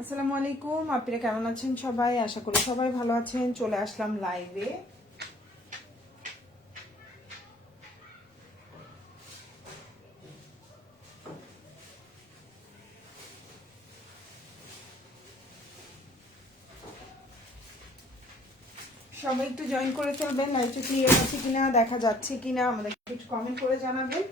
আসসালামু আলাইকুম, আপনারা কেমন আছেন সবাই? আশা করি সবাই ভালো আছেন। চলে আসলাম লাইভে। সবাই একটু জয়েন করে ফেলবেন। লাইভটা ক্লিয়ার আছে কিনা, দেখা যাচ্ছে কিনা আমাদের একটু কমেন্ট করে জানাবেন।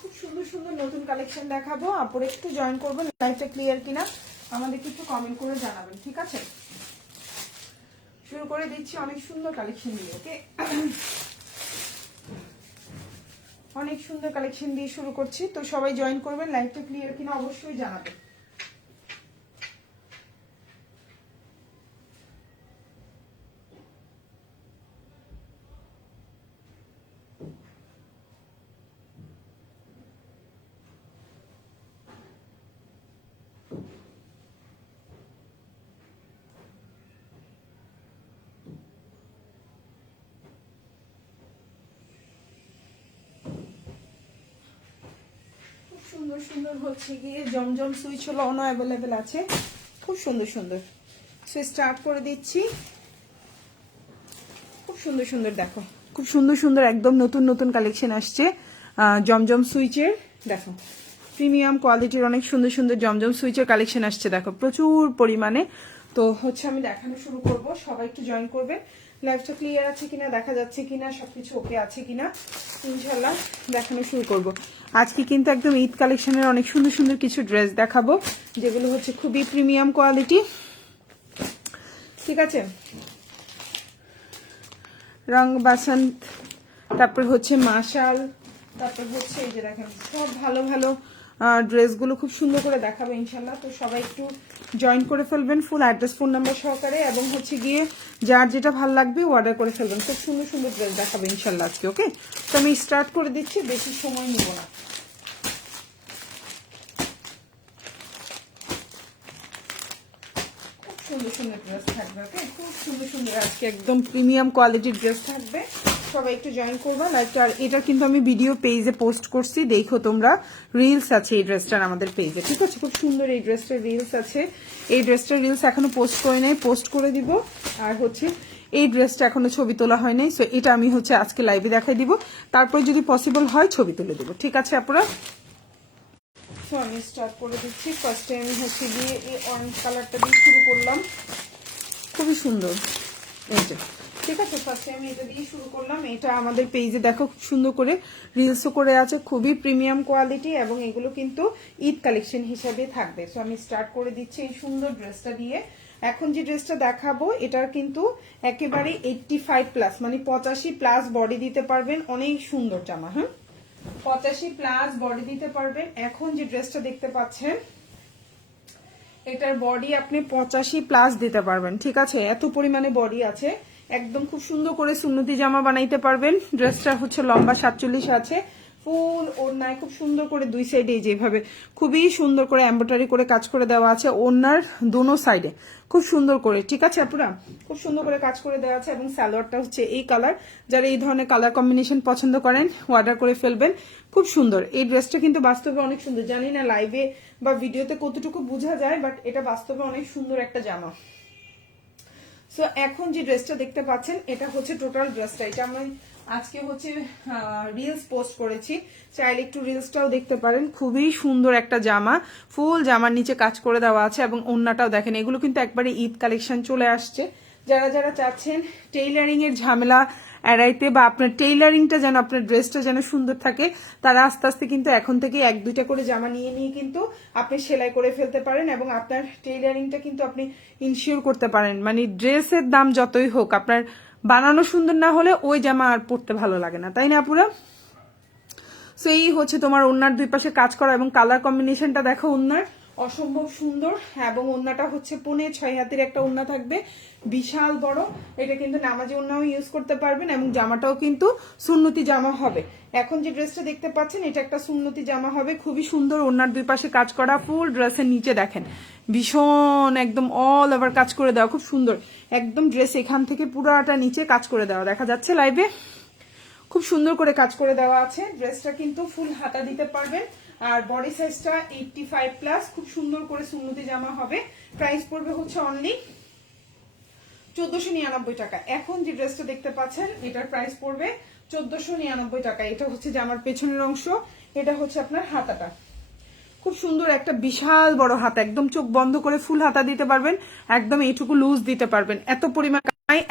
খুব সুন্দর সুন্দর নতুন কালেকশন দেখাবো, আপনারা একটু জয়েন করবেন। লাইভটা ক্লিয়ার কিনা আমাদেরকে একটু কমেন্ট করে জানাবেন, ঠিক আছে? শুরু করে দিচ্ছি অনেক সুন্দর কালেকশন দিয়ে। ওকে, অনেক সুন্দর কালেকশন দিয়ে শুরু করছি, তো সবাই জয়েন করবেন। লাইভটা ক্লিয়ার কিনা অবশ্যই জানাবেন। সুন্দর সুন্দর হচ্ছে গিয়ে জমজম সুইচ হলো অন অ্যাভেলেবেল আছে, খুব সুন্দর সুন্দর। সো স্টার্ট করে দিচ্ছি। খুব সুন্দর সুন্দর দেখো, খুব সুন্দর সুন্দর একদম নতুন নতুন কালেকশন আসছে জমজম সুইচের। দেখো প্রিমিয়াম কোয়ালিটির অনেক সুন্দর সুন্দর জমজম সুইচের কালেকশন আসছে, দেখো প্রচুর পরিমাণে। তো হচ্ছে আমি দেখানো শুরু করব, সবাই একটু জয়েন করবে। লাইভটা ক্লিয়ার আছে কিনা, দেখা যাচ্ছে কিনা, সবকিছু ওকে আছে কিনা, ইনশাল্লাহ দেখানো শুরু করব। আজকে কিন্তু একদম ঈদ কালেকশনের অনেক সুন্দর সুন্দর কিছু ড্রেস দেখাবো, যেগুলো হচ্ছে খুবই প্রিমিয়াম কোয়ালিটি, ঠিক আছে? রং বাসন্ত, তারপর হচ্ছে মাশাল, তারপর হচ্ছে এই যে দেখেন সব ভালো ভালো ড্রেসগুলো খুব সুন্দর করে দেখাবো ইনশাল্লাহ। তো সবাই একটু জয়েন করে ফেলবেন ফুল অ্যাড্রেস ফোন নাম্বার সহকারে, এবং হচ্ছে গিয়ে যার যেটা ভালো লাগবে অর্ডার করে ফেলবেন। খুব সুন্দর সুন্দর ড্রেস দেখাবো ইনশাল্লাহ আজকে। ওকে, তো আমি স্টার্ট করে দিচ্ছি, বেশি সময় নিব না। সুন্দর সুন্দর ড্রেস থাকবে, ওকে, খুব সুন্দর সুন্দর আজকে একদম প্রিমিয়াম কোয়ালিটির ড্রেস থাকবে। সবাই একটু জয়েন করবা লাইকটা। আর এটা কিন্তু আমি ভিডিও পেজে পোস্ট করছি, দেখো তোমরা। রিলস আছে এই ড্রেসটার আমাদের পেজে, ঠিক আছে? খুব সুন্দর এই ড্রেসটার রিলস আছে। এই ড্রেসটার রিলস এখনো পোস্ট করে নাই, পোস্ট করে দিব। আর হচ্ছে এই ড্রেসটা এখনো ছবি তোলা হয় নাই, সো এটা আমি হচ্ছে আজকে লাইভে দেখাই দিব। তারপর যদি পসিবল হয় ছবি তুলে দিব, ঠিক আছে আপনারা? সো আমি স্টার্ট করে দিচ্ছি। ফার্স্টে আমি হচ্ছে গিয়ে এই অরেঞ্জ কালারটা দিয়ে শুরু করলাম, খুবই সুন্দর এই যে, ঠিক আছে? ফার্স্টে আমি এটা দিয়ে শুরু করলাম। এটা আমাদের পেজে দেখো খুব সুন্দর করে রিলসও করে আছে, খুবই প্রিমিয়াম কোয়ালিটি, এবং এগুলো কিন্তু ঈদ কালেকশন হিসাবে থাকবে। সো আমি স্টার্ট করে দিচ্ছি এই সুন্দর ড্রেসটা দিয়ে। এখন যে ড্রেসটা দেখাবো এটার কিন্তু একেবারে 85+, মানে 85+ বডি দিতে পারবেন, অনেক সুন্দর জামা। হ্যাঁ, 85+ বডি দিতে পারবেন। এখন যে ড্রেসটা দেখতে পাচ্ছেন এটার বডি আপনি 85+ দিতে পারবেন, ঠিক আছে? এত পরিমাণে বডি আছে, একদম খুব সুন্দর করে সুন্নতি জামা বানাইতে পারবেন। ড্রেসটা হচ্ছে লম্বা 47 আছে, ফুল ওড়নায় খুব সুন্দর করে দুই সাইডে যেভাবে খুবই সুন্দর করে এমব্রয়ডারি করে কাজ করে দেওয়া আছে, ওড়নার দোনো সাইডে খুব সুন্দর করে, ঠিক আছে আপুরা? খুব সুন্দর করে কাজ করে দেওয়া আছে। এবং সালোয়ারটা হচ্ছে এই কালার। যারা এই ধরনের কালার কম্বিনেশন পছন্দ করেন অর্ডার করে ফেলবেন। খুব সুন্দর এই ড্রেসটা, কিন্তু বাস্তবে অনেক সুন্দর। জানি না লাইভে বা ভিডিওতে কতটুকু বোঝা যায়, বাট এটা বাস্তবে অনেক সুন্দর একটা জামা। সো এখন যে ড্রেসটা দেখতে পাচ্ছেন এটা হচ্ছে টোটাল ড্রেসটা। এটা আমি আজকে হচ্ছে রিলস পোস্ট করেছি, চাইলে একটু রিলসটাও দেখতে পারেন। খুবই সুন্দর একটা জামা, ফুল জামার নিচে কাজ করে দেওয়া আছে, এবং ওড়নাটাও দেখেন। এগুলো কিন্তু একবারে ঈদ কালেকশন চলে আসছে। যারা যারা চাচ্ছেন টেইলারিং এর ঝামেলা এড়াইতে, বা আপনার টেইলারিংটা যেন, আপনার ড্রেসটা যেন সুন্দর থাকে, তারা আস্তে আস্তে কিন্তু এখন থেকে 1-2টা করে জামা নিয়ে নিয়ে কিন্তু আপনি সেলাই করে ফেলতে পারেন, এবং আপনার টেইলারিংটা কিন্তু আপনি ইনশিওর করতে পারেন। মানে ড্রেসের দাম যতই হোক, আপনার বানানো সুন্দর না হলে ওই জামা আর পরতে ভালো লাগে না, তাই না পুরো? সো এই হচ্ছে তোমার ওড়নার দুই পাশে কাজ করা, এবং কালার কম্বিনেশনটা দেখো ওড়নার অসম্ভব সুন্দর। এবং ওড়নাটা হচ্ছে 5.5 হাতের একটা ওড়না থাকবে, বিশাল বড়। এটা কিন্তু নামাজি ওড়নাও ইউজ করতে পারবেন এবং জামাটাও কিন্তু সুন্নতি জামা হবে। এখন যে ড্রেসটা দেখতে পাচ্ছেন এটা একটা সুন্নতি জামা হবে, খুবই সুন্দর। ওড়নার দুই পাশে কাজ করা, ফুল ড্রেসের নিচে দেখেন ভীষণ একদম অল ওভার কাজ করে দেওয়া, খুব সুন্দর একদম। ড্রেস এখান থেকে পুরোটা নিচে কাজ করে দেওয়া, দেখা যাচ্ছে লাইভে, খুব সুন্দর করে কাজ করে দেওয়া আছে। ড্রেসটা কিন্তু ফুল হাতা দিতে পারবেন। আর বডি সাইজটা 85 প্লাস, খুব সুন্দর করে সুন্নতি জামা হবে। প্রাইস পড়বে হচ্ছে অনলি 1499 টাকা। এখন যে ড্রেসটা দেখতে পাচ্ছেন এটার প্রাইস পড়বে 1499 টাকা। এটা হচ্ছে জামার পেছনের অংশ, এটা হচ্ছে আপনার হাতাটা। খুব সুন্দর একটা বিশাল বড় হাতা, একদম চোখ বন্ধ করে ফুল হাতা দিতে পারবেন, একদম এইটুকু লুজ দিতে পারবেন।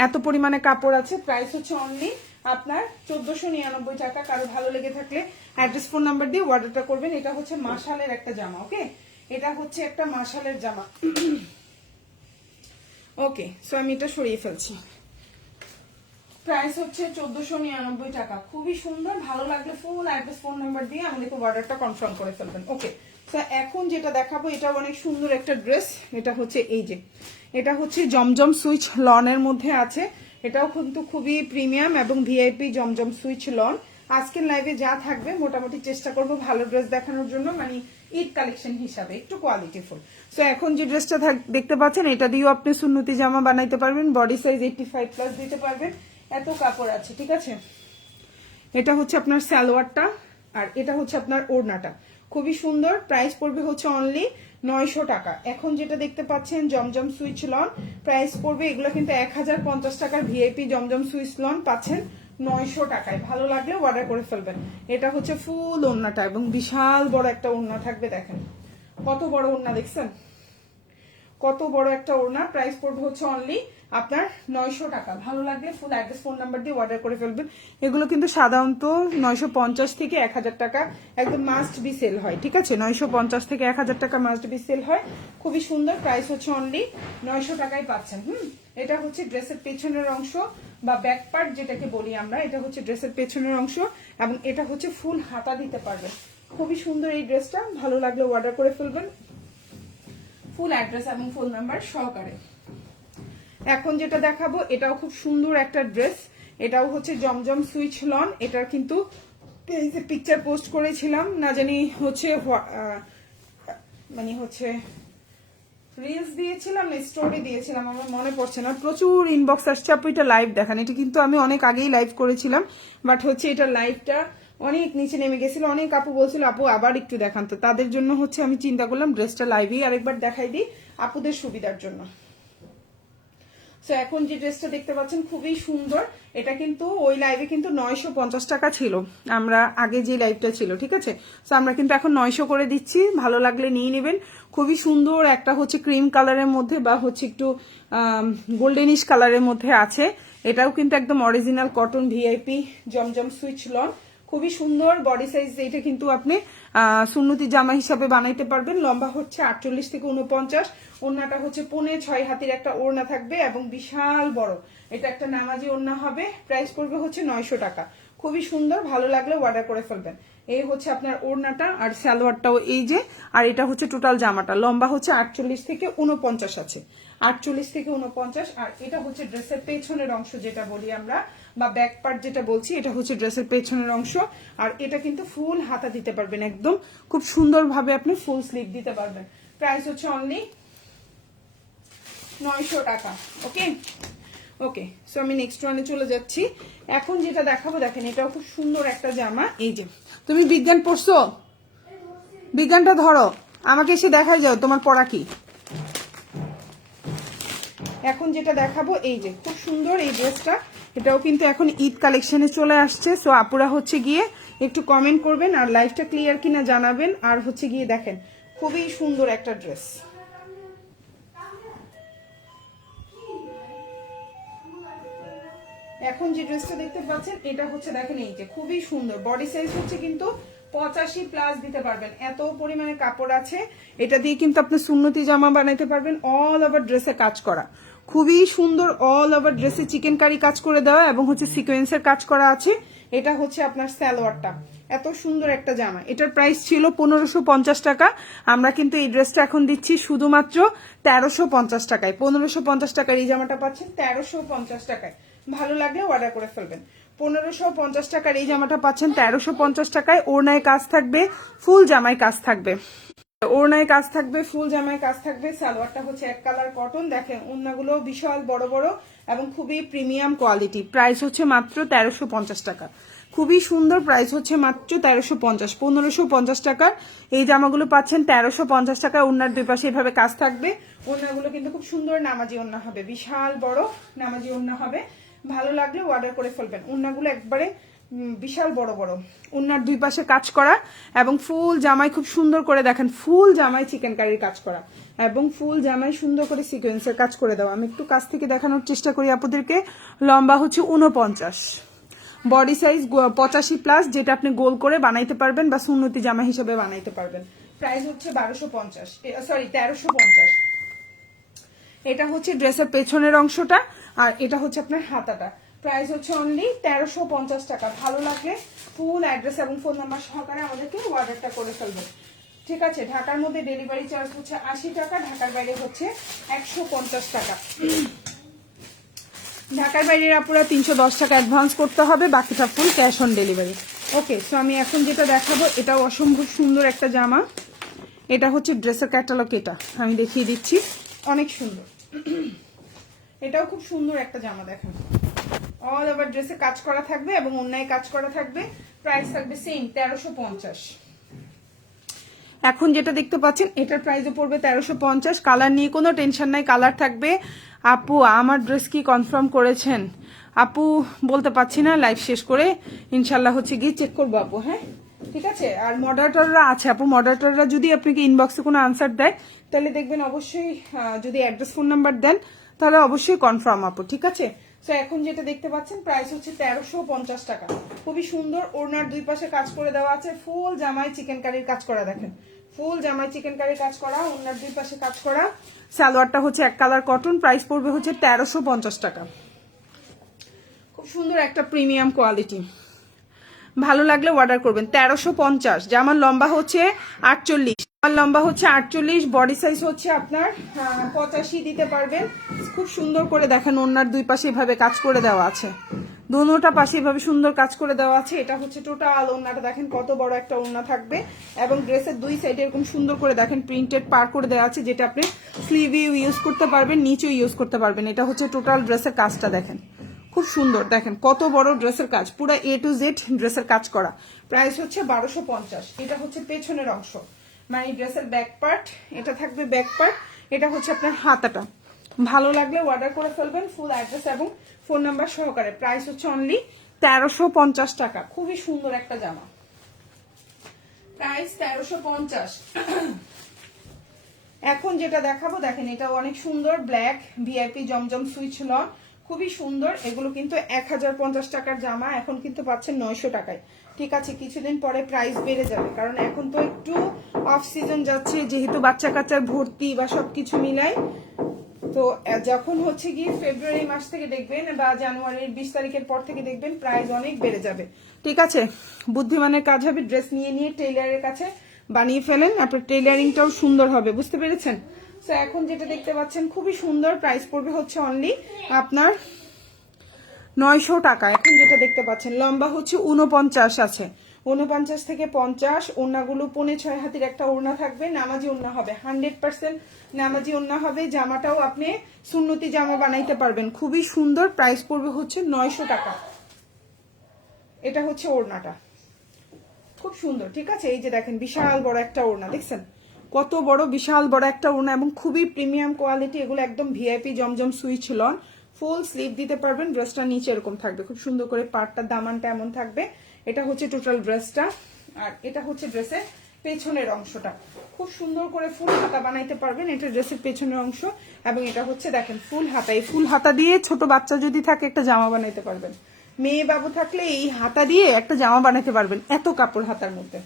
এত পরিমাণে কাপড় আছে। প্রাইস হচ্ছে অনলি আপনার 1499 টাকা। কারো ভালো লেগে থাকলে অ্যাড্রেস ফোন নাম্বার দিয়ে অর্ডারটা করবেন। এটা হচ্ছে মাশালের একটা জামা, ওকে, এটা হচ্ছে একটা মাশালের জামা। ওকে, সো আমি এটা সরিয়ে ফেলছি। প্রাইস হচ্ছে 1499 টাকা। খুবই সুন্দর, ভালো লাগলে ফুল অ্যাড্রেস ফোন নাম্বার দিয়ে আমাদেরকে অর্ডারটা কনফার্ম করে ফেলবেন। ওকে, তো এখন যেটা দেখাবো এটা অনেক সুন্দর একটা ড্রেস। এটা হচ্ছে এই যে, এটা হচ্ছে জমজম সুইচ লনের মধ্যে আছে। এটাও কিন্তু খুবই প্রিমিয়াম এবং ভিআইপি জমজম সুইচ লন। আজকের লাইভে যা থাকবে মোটামুটি চেষ্টা করব ভালো ড্রেস দেখানোর জন্য, মানে ঈদ কালেকশন হিসাবে একটু কোয়ালিটিফুল। সো এখন যে ড্রেসটা দেখতে পাচ্ছেন এটা দিয়েও আপনি সুন্নতি জামা বানাইতে পারবেন, বডি সাইজ 85 প্লাস দিতে পারবেন, এত কাপড় আছে, ঠিক আছে। এটা হচ্ছে আপনার সালোয়ারটা আর এটা হচ্ছে আপনার ওড়নাটা, খুবই সুন্দর। প্রাইস পড়বে হচ্ছে অনলি 900 টাকা। এখন যেটা দেখতে পাচ্ছেন জমজম সুইচ লন, প্রাইস পড়বে, এগুলো কিন্তু 1050 টাকার ভিআইপি জমজম সুইচ লন পাচ্ছেন 900 টাকায়। ভালো লাগলে অর্ডার করে ফেলবেন। এটা হচ্ছে ফুল ওড়নাটা এবং বিশাল বড় একটা ওড়না থাকবে, দেখেন কত বড় ওড়না, দেখছেন কত বড় একটা ওড়না। প্রাইস পড়বে হচ্ছে অনলি আপনার 900 টাকা। ভালো লাগলে ফুল অ্যাড্রেস ফোন নাম্বার দিয়ে অর্ডার করে ফেলবেন। এগুলো কিন্তু সাধারণত 950 থেকে 1000 টাকা একদম মাস্ট বি সেল হয়, ঠিক আছে। 950 থেকে 1000 টাকা মাস্ট বি সেল হয়, খুবই সুন্দর। প্রাইস হচ্ছে অনলি 900 টাকায় পাচ্ছেন। এটা হচ্ছে ড্রেসের পেছনের অংশ বা ব্যাক পার্ট যেটাকে বলি আমরা, এটা হচ্ছে ড্রেসের পেছনের অংশ এবং এটা হচ্ছে ফুল হাতা দিতে পারবেন। খুবই সুন্দর এই ড্রেসটা, ভালো লাগলে অর্ডার করে ফেলবেন ফুল অ্যাড্রেস এবং ফোন নাম্বার সহকারে। এখন যেটা দেখাবো এটাও খুব সুন্দর একটা ড্রেস। এটাও হচ্ছে জমজম সুইচ লন। এটার কিন্তু পিকচার পোস্ট করেছিলাম, না জানি হচ্ছে মানে হচ্ছে রিলস দিয়েছিলাম না স্টোরি দিয়েছিলাম, আমার মনে পড়ছে না। প্রচুর ইনবক্স আসছে আপু এটা লাইভ দেখান। এটা কিন্তু আমি অনেক আগেই লাইভ করেছিলাম, বাট হচ্ছে এটা লাইভটা অনেক নিচে নেমে গেছিল। অনেক আপু বলছিল আপু আবার একটু দেখান, তো তাদের জন্য হচ্ছে আমি চিন্তা করলাম ড্রেসটা লাইভেই আরেকবার দেখাই দিই আপুদের সুবিধার জন্য। সো এখন যে ড্রেসটা দেখতে পাচ্ছেন খুবই সুন্দর। এটা কিন্তু ওই লাইভে কিন্তু 950 টাকা ছিল, আমরা আগে যে লাইভটা ছিল, ঠিক আছে। সো আমরা কিন্তু এখন 900 করে দিচ্ছি, ভালো লাগলে নিয়ে নেবেন। খুবই সুন্দর একটা হচ্ছে ক্রিম কালারের মধ্যে বা হচ্ছে একটু গোল্ডেনিশ কালারের মধ্যে আছে। এটাও কিন্তু একদম অরিজিনাল কটন ভিআইপি জমজম সুইচ লন, খুবই সুন্দর। বডি সাইজ এটা কিন্তু আপনি সুন্নতি জামা হিসাবে বানাইতে পারবেন। লম্বা হচ্ছে 48 থেকে 49, ওড়নাটা হচ্ছে 5.5 হাতের একটা ওড়না থাকবে এবং বিশাল বড়। এটা একটা নামাজি ওড়না হবে। প্রাইস পড়বে হচ্ছে 900 টাকা। খুবই সুন্দর, ভালো লাগলে অর্ডার করে ফেলবেন। এই হচ্ছে আপনার ওড়নাটা আর সালোয়ারটাও এই যে, আর এটা হচ্ছে টোটাল জামাটা। লম্বা হচ্ছে 48 থেকে 49 আছে, 48 থেকে 49। আর এটা হচ্ছে ড্রেসের পেছনের অংশ যেটা বলি আমরা বা ব্যাক পার্ট যেটা বলছি, এটা হচ্ছে ড্রেসের পেছনের অংশ। আর এটা কিন্তু ফুল হাতা দিতে পারবেন, একদম খুব সুন্দরভাবে আপনি ফুল স্লিভ দিতে পারবেন। প্রাইস হচ্ছে অনলি 900 টাকা। ওকে ওকে, সো আমি নেক্সট ওয়ানে চলে যাচ্ছি। এখন যেটা দেখাবো দেখেন, এটাও খুব সুন্দর একটা জামা। এই যে, তুমি বিজ্ঞান পড়ছো, বিজ্ঞানটা ধরো, আমাকে এসে দেখাই যাও তোমার পড়া কি। এখন যেটা দেখাবো এই যে খুব সুন্দর এই ড্রেসটা, এটাও কিন্তু এখন ঈদ কালেকশনে চলে আসছে। সো আপুরা হচ্ছে গিয়ে একটু কমেন্ট করবেন আর লাইফটা ক্লিয়ার কিনা জানাবেন। আর হচ্ছে গিয়ে দেখেন খুবই সুন্দর একটা ড্রেস। এখন যে ড্রেসটা দেখতে পাচ্ছেন এটা হচ্ছে দেখেন এই যে খুবই সুন্দর। বডি সাইজ হচ্ছে কিন্তু 85 প্লাস দিতে পারবেন, এত পরিমাণে কাপড় আছে। এটা দিয়ে কিন্তু আপনি সুন্নতি জামা বানাইতে পারবেন। অল ওভার ড্রেসে কাজ করা, খুবই সুন্দর। অল ওভার ড্রেসে চিকেন কারি কাজ করে দেওয়া এবং হচ্ছে সিকোয়েন্সের কাজ করা আছে। এটা হচ্ছে আপনার সালোয়ারটা, এত সুন্দর একটা জামা। এটার প্রাইস ছিল 1550 টাকা, আমরা কিন্তু এই ড্রেসটা এখন দিচ্ছি শুধুমাত্র 1350 টাকায়। 1550 টাকার এই জামাটা পাচ্ছেন 1350 টাকায়। ভালো লাগলে অর্ডার করে ফেলবেন। 1550 টাকার এই জামাটা পাচ্ছেন 1350 টাকায়। ওড়নায় কাজ থাকবে, ফুল জামায় কাজ থাকবে, ওড়নায় কাজ থাকবে, ফুল জামায় কাজ থাকবে। সালোয়ারটা হচ্ছে এক কালার কটন। দেখেন ওড়নাগুলো বিশাল বড় বড় এবং খুবই প্রিমিয়াম কোয়ালিটি। প্রাইস হচ্ছে মাত্র 1350 টাকা, খুবই সুন্দর। প্রাইস হচ্ছে মাত্র 1350। 1550 টাকার এই জামাগুলো পাচ্ছেন 1350 টাকা। ওড়নার দুই পাশে এভাবে কাজ থাকবে। ওড়নাগুলো কিন্তু খুব সুন্দর নামাজি ওড়না হবে, বিশাল বড় নামাজি ওড়না হবে। ভালো লাগলে অর্ডার করে ফেলবেন। ওড়নাগুলো একবারে বিশাল বড় বড়, ওড়নার দুই পাশে কাজ করা এবং ফুল জামাই খুব সুন্দর করে দেখেন, ফুল জামাই চিকেন কারির কাজ করা এবং ফুল জামাই সুন্দর করে সিকোয়েন্সের কাজ করে দেওয়া। আমি একটু কাছ থেকে দেখানোর চেষ্টা করি আপনাদেরকে। লম্বা হচ্ছে 49, বডি সাইজ 85+, যেটা আপনি গোল করে বানাইতে পারবেন বা সুন্নতি জামা হিসেবে বানাইতে পারবেন। প্রাইস হচ্ছে 1350। এটা হচ্ছে ড্রেসের পেছনের অংশটা আর এটা হচ্ছে আপনার হাতাটা। প্রাইস হচ্ছে অনলি 1350 টাকা। ভালো লাগলে ফুল অ্যাড্রেস এবং ফোন নাম্বার সহকারে আমাদেরকে অর্ডারটা করে ফেলবেন। ঠিক আছে, ঢাকার মধ্যে ডেলিভারি চার্জ হচ্ছে 80 টাকা, ঢাকার বাইরে হচ্ছে 150 টাকা। ঢাকার বাইরের আপুরা 310 টাকা অ্যাডভান্স করতে হবে, বাকিটা full cash on delivery. Okay, so আমি এখন যেটা দেখাবো এটাও অসম্ভব সুন্দর একটা জামা। এটা হচ্ছে ড্রেসের ক্যাটালগ, এটা আমি দেখিয়ে দিচ্ছি, অনেক সুন্দর। এটাও খুব সুন্দর একটা জামা। দেখেন অল ওভার ড্রেসে কাজ করা থাকবে এবং অন্যায় কাজ করা থাকবে। প্রাইস থাকবে সেম 1350। এখন যেটা দেখতে পাচ্ছেন এটার প্রাইসও পড়বে 1350। কালার নিয়ে কোনো টেনশন নাই, কালার থাকবে। আপু আমার ড্রেস কি কনফার্ম করেছেন? আপু বলতে পারছি না, লাইভ শেষ করে ইনশাল্লাহ হচ্ছে গিয়ে চেক করবো আপু। হ্যাঁ ঠিক আছে। আর মডারেটররা আছে আপু, মডারেটররা যদি আপনাকে ইনবক্সে কোনো আনসার দেয় তাহলে দেখবেন অবশ্যই, যদি অ্যাড্রেস ফোন নাম্বার দেন তাহলে অবশ্যই কনফার্ম আপু। ঠিক আছে। তো এখন যেটা দেখতে পাচ্ছেন প্রাইস হচ্ছে 1350 টাকা। খুবই সুন্দর, ওড়নার দুই পাশে কাজ করে দেওয়া আছে, ফুল জামাই চিকেন কারির কাজ করা। দেখেন ফুল জামাই চিকেন কারির কাজ করা, ওড়নার দুই পাশে কাজ করা। সালোয়ারটা হচ্ছে এক কালার কটন। প্রাইস পড়বে হচ্ছে 1350 টাকা। খুব সুন্দর একটা প্রিমিয়াম কোয়ালিটি। ভালো লাগলে অর্ডার করবেন। 1350। জামার লম্বা হচ্ছে 48, আমার লম্বা হচ্ছে 48, বডি সাইজ হচ্ছে আপনার 85 দিতে পারবেন। খুব সুন্দর করে দেখেন ওড়নার দুই পাশে এভাবে কাজ করে দেওয়া আছে, দুটোটা পাশে এভাবে সুন্দর কাজ করে দেওয়া আছে। এটা হচ্ছে টোটাল ওড়নাটা, দেখেন কত বড় একটা ওড়না থাকবে এবং ড্রেসের দুই সাইডে এরকম সুন্দর করে দেখেন প্রিন্টেড পার করে দেওয়া আছে, যেটা আপনি স্লিভেও ইউজ করতে পারবেন, নিচেও ইউজ করতে পারবেন। এটা হচ্ছে টোটাল ড্রেসের কাজটা দেখেন, খুব সুন্দর। দেখেন কত বড় ড্রেসের কাজ, পুরো A to Z ড্রেসের কাজ করা। প্রাইস হচ্ছে 1250। এটা হচ্ছে পেছনের অংশ, মানে ড্রেসের ব্যাক পার্ট, এটা থাকবে ব্যাক পার্ট। এটা হচ্ছে আপনার হাতাটা। ভালো লাগলে অর্ডার করে ফেলবেন ফুল অ্যাড্রেস এবং ফোন নাম্বার সহকারে। প্রাইস হচ্ছে অনলি 1350 টাকা। খুবই সুন্দর একটা জামা, প্রাইস 1350। এখন যেটা দেখাবো দেখেন এটা অনেক সুন্দর, ব্ল্যাক ভিআইপি জমজম সুইচ লন, খুবই সুন্দর। এগুলো কিন্তু 1050 টাকার জামা, এখন কিন্তু পাচ্ছেন 900 টাকায়। ঠিক আছে, কিছুদিন পরে প্রাইস বেড়ে যাবে, কারণ এখন তো একটু অফ সিজন যাচ্ছে, যেহেতু বাচ্চা কাচ্চার ভর্তি বা সবকিছু মিলাই। তো যখন হচ্ছে গিয়ে ফেব্রুয়ারি মাস থেকে দেখবেন বা জানুয়ারির 20 তারিখের পর থেকে দেখবেন প্রাইস অনেক বেড়ে যাবে। ঠিক আছে, বুদ্ধিমানের কাজ হবে, ড্রেস নিয়ে নিয়ে টেইলারের কাছে বানিয়ে ফেলেন, আপনার টেইলারিংটাও সুন্দর হবে। বুঝতে পেরেছেন? তো এখন যেটা দেখতে পাচ্ছেন খুবই সুন্দর, প্রাইস পড়বে হচ্ছে অনলি আপনার 900 টাকা। এখন যেটা দেখতে পাচ্ছেন লম্বা হচ্ছে 49 আছে, 49 থেকে 50। ওড়নাগুলো 5.5 হাতের একটা ওড়না থাকবে, নামাজি ওড়না হবে, 100% নামাজি ওড়না হবে। জামাটাও আপনি সুন্নতি জামা বানাইতে পারবেন, খুবই সুন্দর। প্রাইস পড়বে হচ্ছে 900 টাকা। এটা হচ্ছে ওড়নাটা, খুব সুন্দর। ঠিক আছে, এই যে দেখেন বিশাল বড় একটা ওড়না, দেখছেন কত বড়, বিশাল বড় একটা ওড়না এবং খুবই প্রিমিয়াম কোয়ালিটি। এগুলো একদম ভিআইপি জমজম সুইচ লন, ফুল স্লিভ দিতে পারবেন। ড্রেসটা নিচে এরকম থাকবে, খুব সুন্দর করে পাড়টা দামানটা এমন থাকবে। এটা হচ্ছে টোটাল ড্রেসটা, আর এটা হচ্ছে ড্রেসের পেছনের অংশটা। খুব সুন্দর করে ফুল হাতা বানাইতে পারবেন, এটা ড্রেসের পেছনের অংশ। এবং এটা হচ্ছে দেখেন ফুল হাতা, এই ফুল হাতা দিয়ে ছোট বাচ্চা যদি থাকে একটা জামা বানাইতে পারবেন, মেয়ে বাবু থাকলে এই হাতা দিয়ে একটা জামা বানাইতে পারবেন, এত কাপড় হাতার মধ্যে।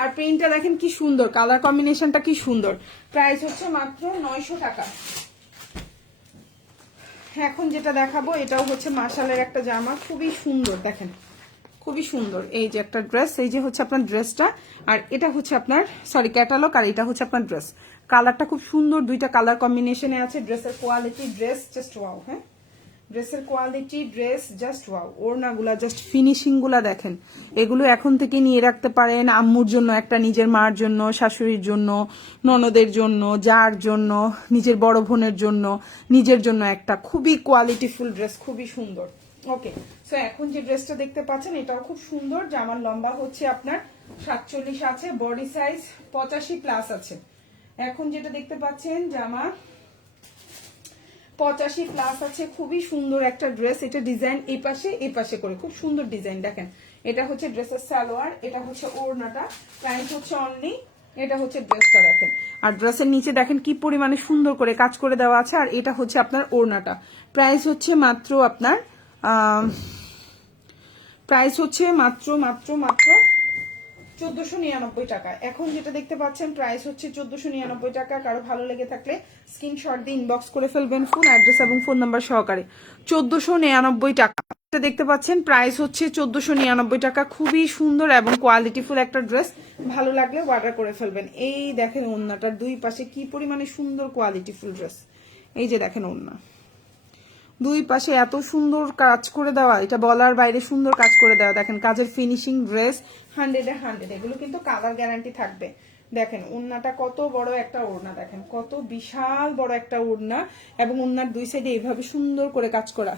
আর প্রিন্টটা দেখেন কি সুন্দর, কালার কম্বিনেশনটা কি সুন্দর। প্রাইস হচ্ছে মাত্র 900 টাকা। এখন যেটা দেখাবো এটাও হচ্ছে মাশালের একটা জামা, খুবই সুন্দর দেখেন, খুবই সুন্দর। এই যে একটা ড্রেস, এই যে হচ্ছে আপনার ড্রেসটা, আর এটা হচ্ছে আপনার সরি ক্যাটালগ, আর এটা হচ্ছে আপনার ড্রেস। কালারটা খুব সুন্দর, দুইটা কালার কম্বিনেশনে আছে। ড্রেসের কোয়ালিটি, ড্রেস জাস্ট ওয়াও। হ্যাঁ, ড্রেসের কোয়ালিটি, ড্রেস জাস্ট ওয়াও। ওড়নাগুলা জাস্ট ফিনিশিং গুলা দেখেন। এগুলো এখন থেকে নিয়ে রাখতে পারেন আম্মুর জন্য একটা, নিজের মার জন্য, শাশুড়ির জন্য, ননদের জন্য, যার জন্য, নিজের বড় বোনের জন্য, নিজের জন্য একটা। খুবই কোয়ালিটিফুল ড্রেস, খুবই সুন্দর। ওকে, সো এখন যে ড্রেসটা দেখতে পাচ্ছেন এটাও খুব সুন্দর। জামার লম্বা হচ্ছে আপনার 47 আছে, বডি সাইজ 85+ আছে। এখন যেটা দেখতে পাচ্ছেন জামা 85+ আছে, খুবই সুন্দর একটা ড্রেস। এটা ডিজাইন এই পাশে করে খুব সুন্দর ডিজাইন দেখেন। এটা হচ্ছে ড্রেসের সালোয়ার, এটা হচ্ছে ওড়নাটা। প্রাইস হচ্ছে অনলি, এটা হচ্ছে ড্রেসটা দেখেন। আর ড্রেসের নিচে দেখেন কি পরিমাণে সুন্দর করে কাজ করে দেওয়া আছে। আর এটা হচ্ছে আপনার ওড়নাটা। প্রাইস হচ্ছে মাত্র আপনার প্রাইস হচ্ছে মাত্র 1499 টাকা। এখন যেটা দেখতে পাচ্ছেন প্রাইস হচ্ছে 1499 টাকা। কারো ভালো লেগে থাকলে স্ক্রিনশট দিয়ে ইনবক্স করে ফেলবেন ফুল অ্যাড্রেস এবং ফোন নাম্বার সহকারে। 1499 টাকা দেখতে পাচ্ছেন, প্রাইস হচ্ছে 1499 টাকা। খুবই সুন্দর এবং কোয়ালিটিফুল একটা ড্রেস। ভালো লাগলে অর্ডার করে ফেলবেন। এই দেখেন ওড়নাটার দুই পাশে কি পরিমাণে সুন্দর কোয়ালিটিফুল ড্রেস। এই যে দেখেন ওড়না, দুই পাশে এত সুন্দর কাজ করে দেওয়া, এটা বলার বাইরে সুন্দর কাজ করে দেওয়া। দেখেন কাজের ফিনিশিং, ড্রেস 100-100। এগুলো কিন্তু কালার গ্যারান্টি থাকবে। দেখেন ওড়নাটা কত বড় একটা ওড়না, দেখেন কত বিশাল বড় একটা ওড়না। এবং ওড়নার দুই সাইডে এইভাবে সুন্দর করে কাজ করা,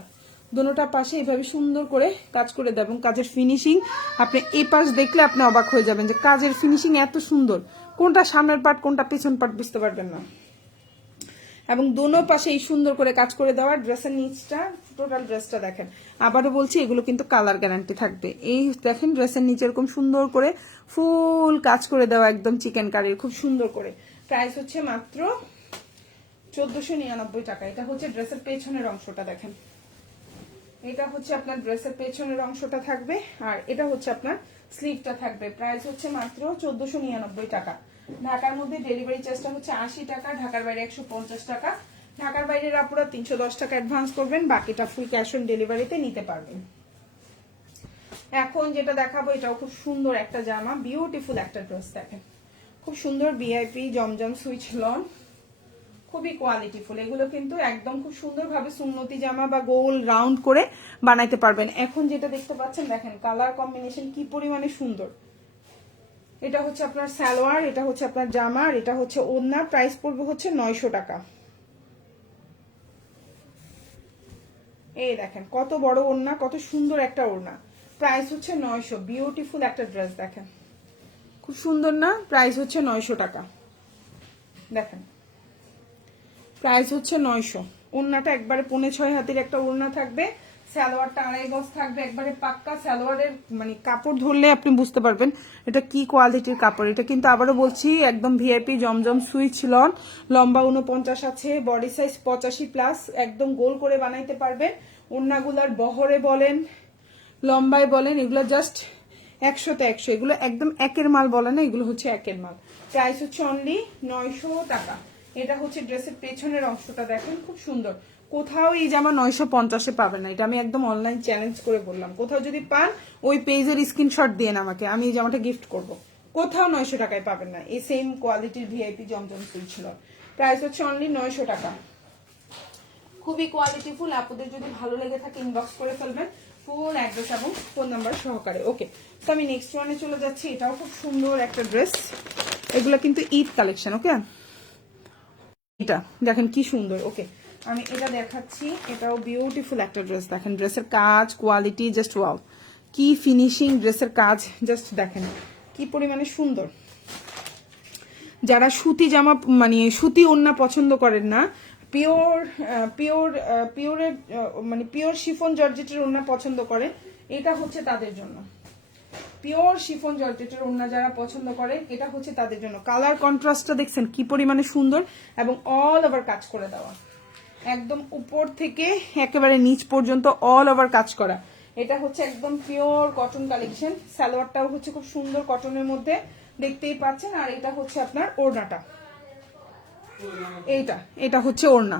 দোনোটা পাশে এইভাবে সুন্দর করে কাজ করে দেয়। এবং কাজের ফিনিশিং আপনি এই পাশ দেখলে আপনি অবাক হয়ে যাবেন যে কাজের ফিনিশিং এত সুন্দর। কোনটা সামনের পার্ট কোনটা পিছন পার্ট বুঝতে পারবেন না। এবং দোনো পাশে এই সুন্দর করে কাজ করে দেওয়া। ড্রেসের নিচটা, টোটাল ড্রেসটা দেখেন। আবারও বলছি এগুলো কিন্তু কালার গ্যারান্টি থাকবে। এই দেখেন ড্রেসের নিচে এরকম সুন্দর করে ফুল কাজ করে দেওয়া, একদম চিকেন কারির খুব সুন্দর করে। প্রাইস হচ্ছে মাত্র 1499 টাকা। এটা হচ্ছে ড্রেসের পেছনের অংশটা দেখেন। এটা হচ্ছে আপনার ড্রেসের পেছনের অংশটা থাকবে, আর এটা হচ্ছে আপনার স্লিভটা থাকবে। প্রাইস হচ্ছে মাত্র 1499 টাকা। ঢাকার মধ্যে ডেলিভারি চার্জটা হচ্ছে 80 টাকা, ঢাকার বাইরে 150 টাকা। ঢাকার বাইরের আপুরা 310 টাকা অ্যাডভান্স করবেন, বাকিটা ফুল ক্যাশ অন ডেলিভারিতে নিতে পারবেন। এখন যেটা দেখাবো এটাও খুব সুন্দর একটা জামা, বিউটিফুল একটা ড্রেস দেখেন, খুব সুন্দর ভিআইপি জমজম সুইচ লন, খুবই কোয়ালিটিফুল। এগুলো কিন্তু একদম খুব সুন্দরভাবে সুন্নতি জামা বা গোল রাউন্ড করে বানাইতে পারবেন। এখন যেটা দেখতে পাচ্ছেন দেখেন কালার কম্বিনেশন কি পরিমাণে সুন্দর। এটা হচ্ছে আপনার সালোয়ার, এটা হচ্ছে আপনার জামা, আর এটা হচ্ছে ওড়না। প্রাইস পড়বে হচ্ছে 900 টাকা। এই দেখেন কত বড় ওড়না, কত সুন্দর একটা ওড়না। প্রাইস হচ্ছে 900। বিউটিফুল একটা ড্রেস দেখেন, খুব সুন্দর না? প্রাইস হচ্ছে 900 টাকা। দেখেন প্রাইস হচ্ছে 900। ওড়নাটা একবারে 5.5 হাতের একটা ওড়না থাকবে। সালোয়ারটা 2.5 গজ থাকবে, একবারে পাক্কা সালোয়ারের মানে কাপড় ধরলে আপনি বুঝতে পারবেন এটা কি কোয়ালিটির কাপড়। এটা কিন্তু আবারও বলছি একদম ভিআইপি জমজম সুইচ লন, লম্বা 49 আছে, বডি সাইজ 85+, একদম গোল করে বানাইতে পারবেন। ওড়নাগুলার বহরে বলেন, লম্বায় বলেন, এগুলো জাস্ট 100তে 100। এগুলো একদম একের মাল বলে না, এগুলো হচ্ছে একের মাল। প্রাইস হচ্ছে অনলি 900 টাকা। এটা হচ্ছে ড্রেসের পেছনের অংশটা দেখেন, খুব সুন্দর। কোথাও এই জামা 950-এ পাবেন না, এটা আমি একদম অনলাইন চ্যালেঞ্জ করে বললাম। কোথাও যদি পান ওই পেজের স্ক্রিনশট দিয়ে আমাকে, আমি এই জামাটা গিফট করব। কোথাও 900 টাকায় পাবেন না এই সেম কোয়ালিটির ভিআইপি জমজম সুইচ ছিল। প্রাইস হচ্ছে অনলি 900 টাকা। খুবই কোয়ালিটিফুল। আপনাদের যদি ভালো লেগে থাকে ইনবক্স করে ফেলবেন ফুল অ্যাড্রেস এবং ফোন নাম্বার সহকারে। ওকে, তো আমি নেক্সট ওয়ানে চলে যাচ্ছি। এটাও খুব সুন্দর একটা ড্রেস, এগুলো কিন্তু ঈদ কালেকশন। ওকে, এটা দেখেন কি সুন্দর। ওকে, আমি এটা দেখাচ্ছি। এটাও বিউটিফুল একটা ড্রেস দেখেন, ড্রেসের কাজ কোয়ালিটি জাস্ট ওয়াও, কি ফিনিশিং ড্রেসের কাজ জাস্ট দেখেন কি পরিমাণে সুন্দর। যারা সুতি জামা মানে সুতি ওড়না পছন্দ করেন না, পিওর পিওর পিওরের মানে পিওর শিফন জর্জেটের ওড়না পছন্দ করেন, এটা হচ্ছে তাদের জন্য। পিওর শিফন জর্জেটের ওড়না যারা পছন্দ করে এটা হচ্ছে তাদের জন্য। কালার কন্ট্রাস্টটা দেখছেন কি পরিমাণে সুন্দর, এবং অল ওভার কাজ করে দেওয়া, একদম উপর থেকে একেবারে নিচ পর্যন্ত অল ওভার কাজ করা। এটা হচ্ছে একদম পিওর কটন কালেকশন। সালোয়ারটাও হচ্ছে খুব সুন্দর কটনের মধ্যে, দেখতেই পাচ্ছেন। আর এটা হচ্ছে আপনার ওড়নাটা, এটা হচ্ছে ওড়না।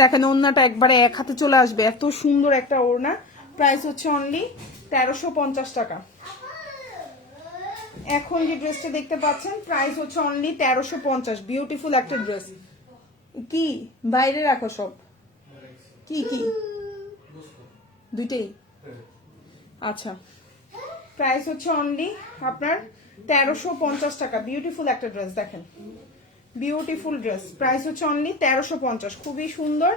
দেখেন ওড়নাটা একবারে এক হাতে চলে আসবে, এত সুন্দর একটা ওড়না। প্রাইস হচ্ছে অনলি 1350 টাকা। এখন যে ড্রেসটা দেখতে পাচ্ছেন প্রাইস হচ্ছে অনলি 1350। বিউটিফুল একটা ড্রেস। কি বাইরে রাখো সব, কি কি দুইটাই? আচ্ছা, প্রাইস হচ্ছে অনলি আপনার 1350 টাকা। বিউটিফুল একটা ড্রেস, দেখেন বিউটিফুল ড্রেস। প্রাইস হচ্ছে অনলি 1350। খুবই সুন্দর,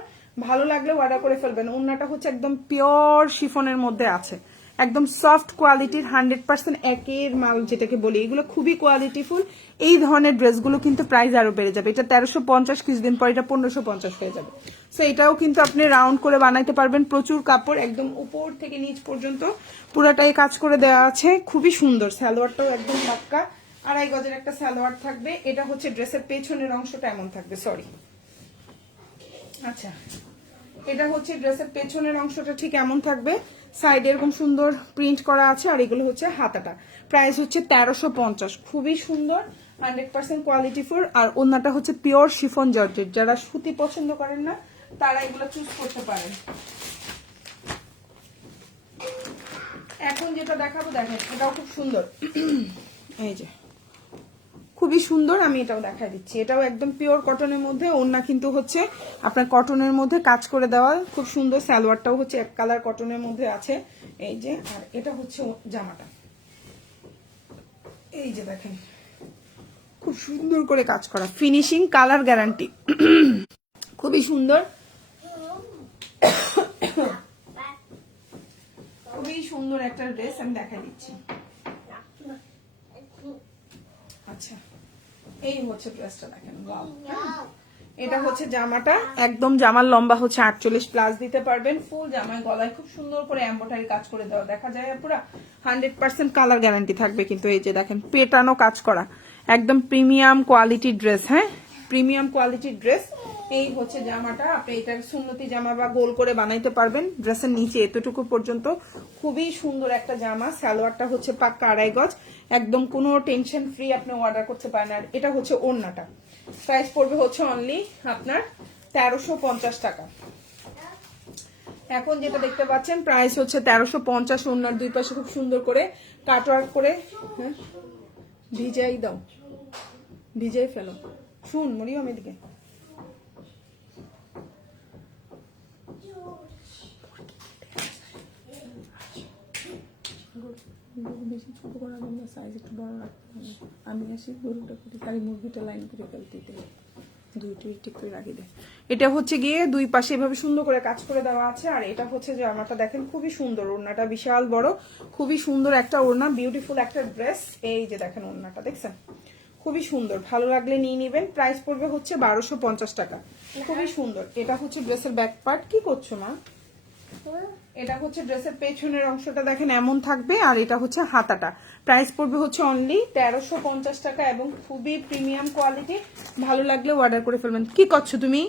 ভালো লাগলে অর্ডার করে ফেলবেন। ওড়নাটা হচ্ছে একদম পিওর শিফনের মধ্যে আছে, একদম সফট কোয়ালিটির 100% একের মাল যেটাকে বলি, এগুলো খুবই কোয়ালিটিফুল। এই ধরনের ড্রেসগুলো কিন্তু প্রাইস আরো বেড়ে যাবে। এটা 1350, কিছুদিন পর এটা 1550 হয়ে যাবে। সো এটাও কিন্তু আপনি রাউন্ড করে বানাইতে পারবেন। প্রচুর কাপড়, একদম উপর থেকে নিচ পর্যন্ত পুরাটাই কাজ করে দেওয়া আছে। খুবই সুন্দর। সালোয়ারটাও একদম পাক্কা 2.5 গজের একটা সালোয়ার থাকবে। এটা হচ্ছে ড্রেসের পেছনের অংশটা এমন থাকবে, সরি। আচ্ছা, এটা হচ্ছে ড্রেসের পেছনের অংশটা ঠিক এমন থাকবে, সাইডে এরকম সুন্দর প্রিন্ট করা আছে, আর এগুলো হচ্ছে হাতাটা। প্রাইস হচ্ছে 1350। খুবই সুন্দর, 100% কোয়ালিটিফুল। আর ওড়নাটা হচ্ছে পিওর শিফন জর্জেট। যারা সুতি পছন্দ করেন না তারা এগুলো চুজ করতে পারেন। এখন যেটা দেখাবো দেখেন, এটাও খুব সুন্দর। এই যে খুবই সুন্দর, আমি এটাও দেখাই দিচ্ছি। এটাও একদম পিওর কটনের মধ্যে, ওড়না কিন্তু হচ্ছে আপনার কটনের মধ্যে কাজ করে দেওয়া, খুব সুন্দর। সালোয়ারটাও হচ্ছে এক কালার কটনের মধ্যে আছে, এই যে। আর এটা হচ্ছে জামাটা, এই যে দেখেন খুব সুন্দর করে কাজ করা, ফিনিশিং, কালার গ্যারান্টি, খুবই সুন্দর। খুবই সুন্দর একটা ড্রেস, আমি দেখাই দিচ্ছি। আচ্ছা, এই হচ্ছে ড্রেসটা, দেখেন ওয়াও। এটা হচ্ছে জামাটা, একদম জামার লম্বা হচ্ছে 48+ দিতে পারবেন। ফুল জামায় গলায় খুব সুন্দর করে এমব্রয়ডারি কাজ করে দেওয়া, দেখা যায় পুরো 100% কালার গ্যারান্টি থাকবে। কিন্তু এই যে দেখেন পেটানো কাজ করা, একদম প্রিমিয়াম কোয়ালিটির ড্রেস। হ্যাঁ, প্রিমিয়াম কোয়ালিটির ড্রেস। এই হচ্ছে জামাটা, আপনি এটা সুন্নতি জামা বা গোল করে বানাইতে পারবেন। ড্রেসের নিচে এতটুকু পর্যন্ত খুবই সুন্দর একটা জামা। সালোয়ারটা হচ্ছে পাক্কা 2.5 গজ, একদম কোনো টেনশন ফ্রি আপনি অর্ডার করতে পারেন। আর এটা হচ্ছে ওড়নাটা, প্রাইস পড়বে হচ্ছে অনলি আপনার 1350 টাকা। এখন যেটা দেখতে পাচ্ছেন প্রাইস হচ্ছে 1350। ওড়নার দুই পাশে খুব সুন্দর করে কাটওয়ার্ক করে, হ্যাঁ ভিজাই দাও, ভিজাই ফেলো। শুন মরিয়ম এদিকে, বেশি ছোট করা বন্ধ, সাইজ একটু বড় রাখতে হবে। আমি আসি গরুটা করে তাই মুরগিটা লাইন করে ফেলতে দেবে, দুইটি ঠিক করে রাখি দেয়। এটা হচ্ছে গিয়ে দুই পাশে এভাবে সুন্দর করে কাজ করে দেওয়া আছে। আর এটা হচ্ছে যে আমারটা দেখেন খুবই সুন্দর, ওড়নাটা বিশাল বড়, খুবই সুন্দর একটা ওড়না, বিউটিফুল একটা ড্রেস। এই যে দেখেন ওড়নাটা দেখছেন, খুবই সুন্দর, ভালো লাগলে নিয়ে নেবেন। প্রাইস পড়বে হচ্ছে 1250 টাকা। খুবই সুন্দর। এটা হচ্ছে ড্রেসের ব্যাক পার্ট। কি করছো মা? এটা হচ্ছে ড্রেসের পেছনের অংশটা দেখেন এমন থাকবে, আর এটা হচ্ছে হাতাটা। প্রাইস পড়বে হচ্ছে অনলি 1350 টাকা, এবং খুবই প্রিমিয়াম কোয়ালিটি। ভালো লাগলে অর্ডার করে ফেলবেন। কি করছো তুমি?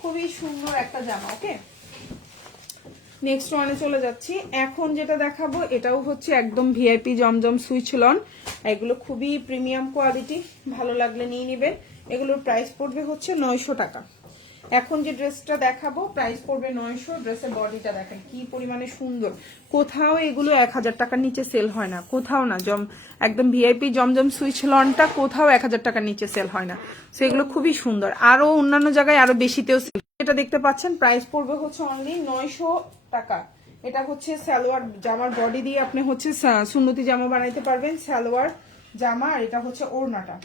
খুবই সুন্দর একটা জামা। ওকে, নেক্সট ওয়ানে চলে যাচ্ছি। এখন যেটা দেখাবো এটাও হচ্ছে একদম ভিআইপি জমজম সুইচ লন। এগুলো খুবই প্রিমিয়াম কোয়ালিটি, ভালো লাগলে নিয়ে নেবেন। এগুলোর প্রাইস পড়বে হচ্ছে 900 টাকা। এখন যে ড্রেসটা দেখাবো প্রাইস পড়বে 900। ড্রেসের বডিটা দেখেন কি পরিমাণে সুন্দর, কোথাও এগুলো 1000 টাকার নিচে সেল হয় না, কোথাও না। একদম ভিআইপি জমজম সুইচ লনটা কোথাও 1000 টাকার নিচে সেল হয় না। তো এগুলো খুবই সুন্দর, আরো অন্যান্য জায়গায় আরো বেশিতেও সেল। এটা দেখতে পাচ্ছেন প্রাইস পড়বে হচ্ছে অনলি 900 টাকা। এটা হচ্ছে সালোয়ার জামার বডি দিয়ে আপনি হচ্ছে সুন্নতি জামা বানাইতে পারবেন, সালোয়ার জামা। আর এটা হচ্ছে ওড়নাটা,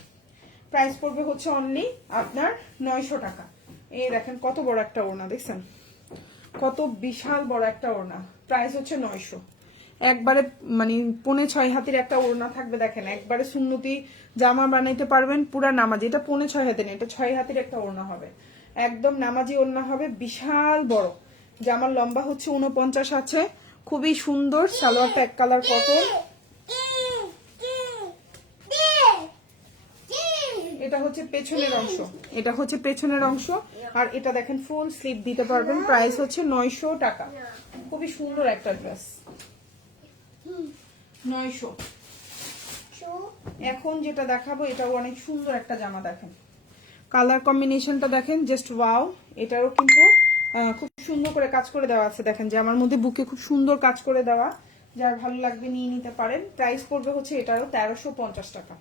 প্রাইস পড়বে হচ্ছে অনলি আপনার 900 টাকা। এই দেখেন কত বড় একটা ওড়না, দেখছেন কত বিশাল বড় একটা ওড়না। প্রাইস হচ্ছে 900। একবারে মানে 5.5 হাতের একটা ওড়না থাকবে, দেখেন একবারে সুন্নতি জামা বানাইতে পারবেন পুরা নামাজি। এটা 5.5 হাতের না, এটা 6 হাতের একটা ওড়না হবে, একদম নামাজি ওড়না হবে, বিশাল বড়। জামার লম্বা হচ্ছে 49 আছে, খুবই সুন্দর। সালোয়ারটা এক কালার কটন। এটা হচ্ছে পেছনের অংশ, এটা হচ্ছে পেছনের অংশ। আর এটা দেখেন ফুল স্লিভ দিতে পারবেন। প্রাইস হচ্ছে 900 টাকা। খুবই সুন্দর একটা ড্রেস, 900। এখন যেটা দেখাবো এটাও অনেক সুন্দর একটা জামা, দেখেন কালার কম্বিনেশনটা দেখেন, জাস্ট ওয়াও। এটারও কিন্তু খুব সুন্দর করে কাজ করে দেওয়া আছে। দেখেন যে আমার মধ্যে বুকে খুব সুন্দর কাজ করে দেওয়া, যার ভালো লাগবে নিয়ে নিতে পারেন। প্রাইস পড়বে হচ্ছে এটারও 1350 টাকা।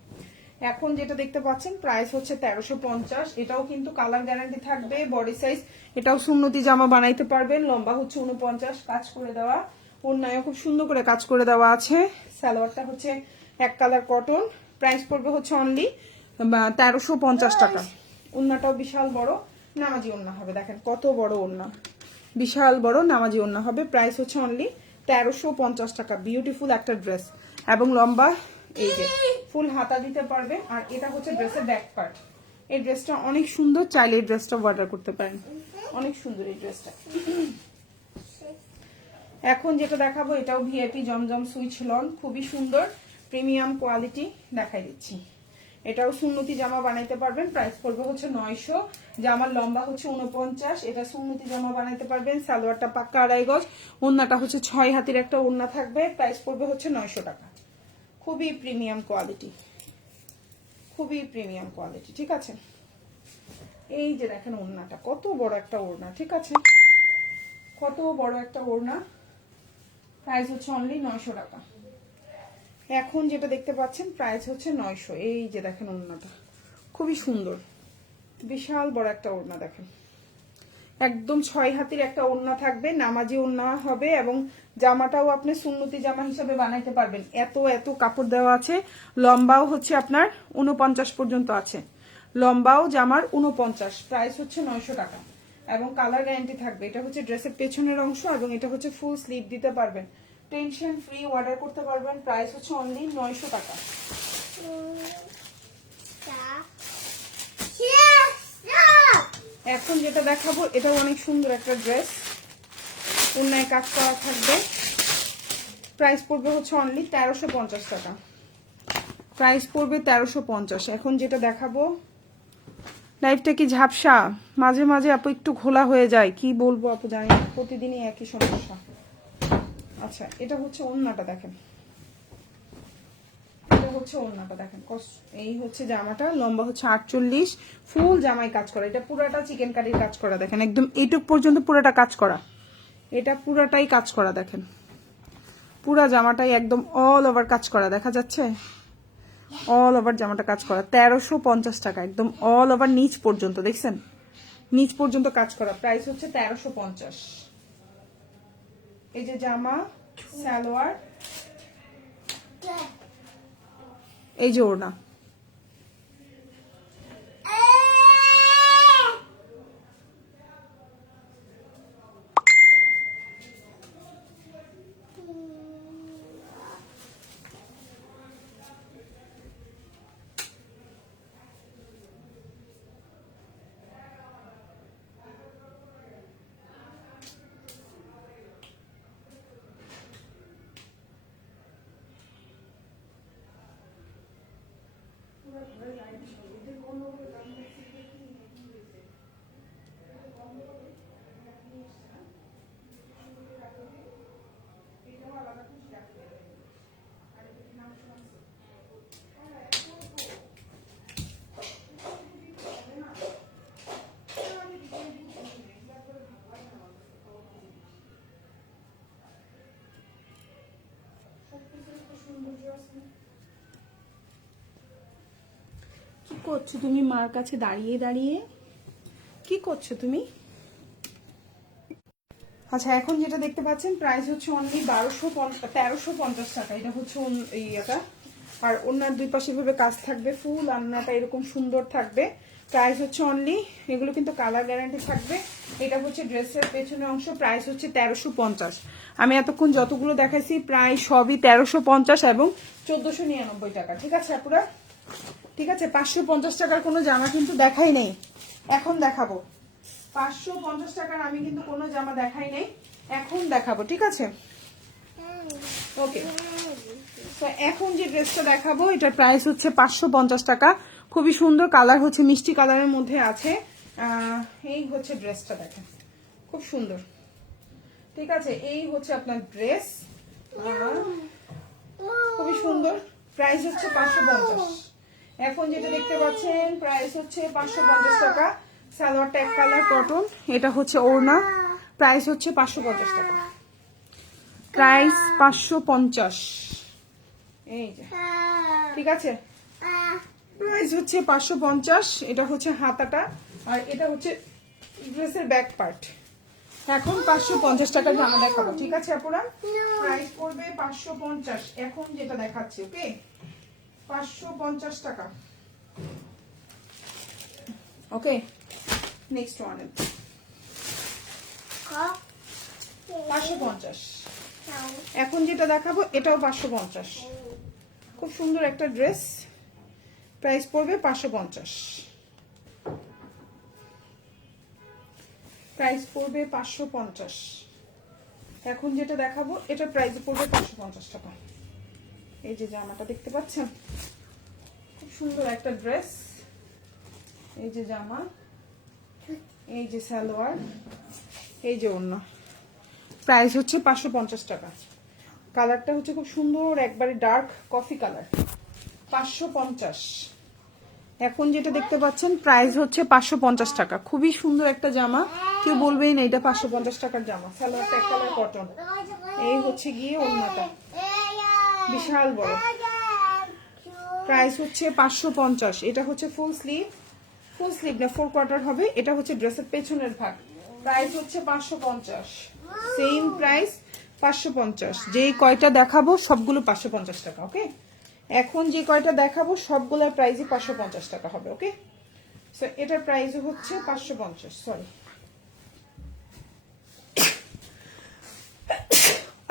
এখন যেটা দেখতে পাচ্ছেন প্রাইস হচ্ছে 1350। এটাও কিন্তু কালার গ্যারান্টি থাকবে, বডি সাইজ। এটাও সুন্নতি জামা বানাইতে পারবেন। লম্বা হচ্ছে 49, কাজ করে দেওয়া। ওড়নায়ও খুব সুন্দর করে কাজ করে দেওয়া আছে। সালোয়ারটা হচ্ছে এক কালার কটন। প্রাইস পড়বে হচ্ছে অনলি 1350 টাকা। ওড়নাটাও বিশাল বড় নামাজি ওড়না হবে। দেখেন কত বড় ওড়না, বিশাল বড় নামাজি ওড়না হবে। প্রাইস হচ্ছে অনলি 1350 টাকা। বিউটিফুল একটা ড্রেস এবং লম্বা, এই যে ফুল হাতা দিতে পারবেন। আর এটা হচ্ছে ড্রেসের ব্যাক পার্ট। এই ড্রেসটা অনেক সুন্দর, চাইলে এই ড্রেসটা অর্ডার করতে পারেন। অনেক সুন্দর এই ড্রেসটা। এখন যেটা দেখাবো এটাও ভিআইপি জমজম সুইচ লন, খুবই সুন্দর প্রিমিয়াম কোয়ালিটি দেখাই দিচ্ছি। এটাও সুন্নতি জামা বানাইতে পারবেন। প্রাইস পড়বে হচ্ছে 900। জামার লম্বা হচ্ছে 49। এটা সুন্নতি জামা বানাইতে পারবেন। সালোয়ারটা পাক্কা 2.5 গজ। ওড়নাটা হচ্ছে 6 হাতের একটা ওড়না থাকবে। প্রাইস পড়বে হচ্ছে 900 টাকা। খুবই প্রিমিয়াম কোয়ালিটি, খুবই প্রিমিয়াম কোয়ালিটি। ঠিক আছে, এই যে দেখেন ওড়নাটা কত বড় একটা ওড়না। ঠিক আছে, কত বড় একটা ওড়না। প্রাইস হচ্ছে অনলি 900 টাকা। এখন যেটা দেখতে পাচ্ছেন প্রাইস হচ্ছে 900। এই যে দেখেন ওড়নাটা খুবই সুন্দর, বিশাল বড় একটা ওড়না। দেখেন একদম 6 হাতের একটা ওড়না থাকবে, নামাজি ওড়না হবে। এবং জামাটাও আপনি সুন্নতি জামা হিসাবে বানাইতে পারবেন। এত এত কাপড় দেওয়া আছে। লম্বাও হচ্ছে আপনার 49 পর্যন্ত আছে। লম্বাও জামার 49। প্রাইস হচ্ছে 900 টাকা এবং কালার গ্যারান্টি থাকবে। এটা হচ্ছে ড্রেসের পেছনের অংশ এবং এটা হচ্ছে ফুল স্লিভ দিতে পারবেন। টেনশন ফ্রি অর্ডার করতে পারবেন। প্রাইস হচ্ছে অনলি 900 টাকা। এখন যেটা দেখাবো এটাও অনেক সুন্দর একটা ড্রেস, ওড়নায় কাজ করা থাকবে। প্রাইস পড়বে হচ্ছে অনলি 1350 টাকা। প্রাইস পড়বে 1350। এখন যেটা দেখাবো, লাইফটা কি ঝাপসা, মাঝে মাঝে আপু একটু ঘোলা হয়ে যায়, কি বলবো আপু জানি না, প্রতিদিনই একই সমস্যা। আচ্ছা, এটা হচ্ছে ওড়নাটা দেখেন, এটা হচ্ছে ওড়নাটা দেখেন। এই হচ্ছে জামাটা, লম্বা হচ্ছে 48। ফুল জামাই কাজ করা। এটা পুরাটা চিকেন কারির কাজ করা। দেখেন একদম এইটুক পর্যন্ত পুরাটা কাজ করা। এটা পুরাটাই কাজ করা। দেখেন পুরা জামাটাই একদম অল ওভার কাজ করা। দেখা যাচ্ছে অল ওভার জামাটা কাজ করা। 1350 টাকা। একদম অল ওভার নিচ পর্যন্ত, দেখছেন নিচ পর্যন্ত কাজ করা। প্রাইস হচ্ছে 1350। এই যে জামা, সালোয়ার, এই যে ওড়না। কি করছো তুমি মার কাছে দাঁড়িয়ে দাঁড়িয়ে, কি করছো তুমি? আচ্ছা, এখন যেটা দেখতে পাচ্ছেন প্রাইস হচ্ছে অনলি 1350 টাকা। এটা হচ্ছে ইয়েটা। আর ওনার দুই পাশে ভাবে কাজ থাকবে, ফুল আন্নাটা এরকম সুন্দর থাকবে। প্রাইস হচ্ছে অনলি, এগুলো কিন্তু কালার গ্যারান্টি থাকবে। এটা হচ্ছে ড্রেসের পেছনের অংশ। প্রাইস হচ্ছে 1350। আমি এতক্ষণ যতগুলো দেখাইছি প্রায় সবই 1350 এবং 1499 টাকা। ঠিক আছে আপুরা, ঠিক আছে। 550 টাকার কোনো জামা কিন্তু দেখাই নেই, এখন দেখাবো। 550 টাকার আমি কিন্তু কোনো জামা দেখাই নেই, এখন দেখাবো। ঠিক আছে, ওকে। তো এখন যে ড্রেসটা দেখাবো এটার প্রাইস হচ্ছে 550 টাকা। খুবই সুন্দর কালার, হচ্ছে মিষ্টি কালারের মধ্যে আছে। এই হচ্ছে ড্রেসটা, দেখেন খুব সুন্দর। ঠিক আছে, এই হচ্ছে আপনার ড্রেস, খুবই সুন্দর। প্রাইস হচ্ছে 550। এখন যেটা দেখতে পাচ্ছেন প্রাইস হচ্ছে 550 টাকা। সালোয়ার ট্যাগ কালার কটন, এটা হচ্ছে ওড়না, প্রাইস হচ্ছে 550 টাকা। প্রাইস 550, এই যে ঠিক আছে। প্রাইস হচ্ছে 550, এটা হচ্ছে হাতাটা আর এটা হচ্ছে ড্রেসের ব্যাক পার্ট। এখন 550 টাকার জামা দেখাবো, ঠিক আছে আপুরা? প্রাইস পড়বে 550 এখন যেটা দেখাচ্ছি, ওকে? 550 টাকা, ওকে। Next one 550। এখন যেটা দেখাবো এটাও 550, খুব সুন্দর একটা ড্রেস। প্রাইস পড়বে 550, প্রাইস পড়বে 550। এখন যেটা দেখাবো এটা প্রাইস পড়বে 550 টাকা। এই যে জামাটা দেখতে পাচ্ছেন, খুব সুন্দর একটা ড্রেস। এই যে জামা, এই যে সালোয়ার, এই যে ওড়না। প্রাইস হচ্ছে 550 টাকা। কালারটা হচ্ছে খুব সুন্দর, একবারে ডার্ক কফি কালার। 550। এখন যেটা দেখতে পাচ্ছেন প্রাইস হচ্ছে 550 টাকা। খুবই সুন্দর একটা জামা, কেউ বলবেই না এটা 550 টাকার জামা। সালোয়ারটা এক কালার কটন, এই হচ্ছে গিয়ে ওড়নাটা বিশাল বড়। প্রাইস হচ্ছে 550। এটা হচ্ছে ফুল স্লিভ, ফুল স্লিভ না 4 কোয়ার্টার হবে। এটা হচ্ছে ড্রেসের পেছনের ভাগ। প্রাইস হচ্ছে 550, সেম প্রাইস 550। যেই কয়টা দেখাবো সবগুলো 550 টাকা, ওকে? এখন যে কয়টা দেখাবো সবগুলোর প্রাইসই 550 টাকা হবে, ওকে? সো এটার প্রাইস হচ্ছে 550। সরি,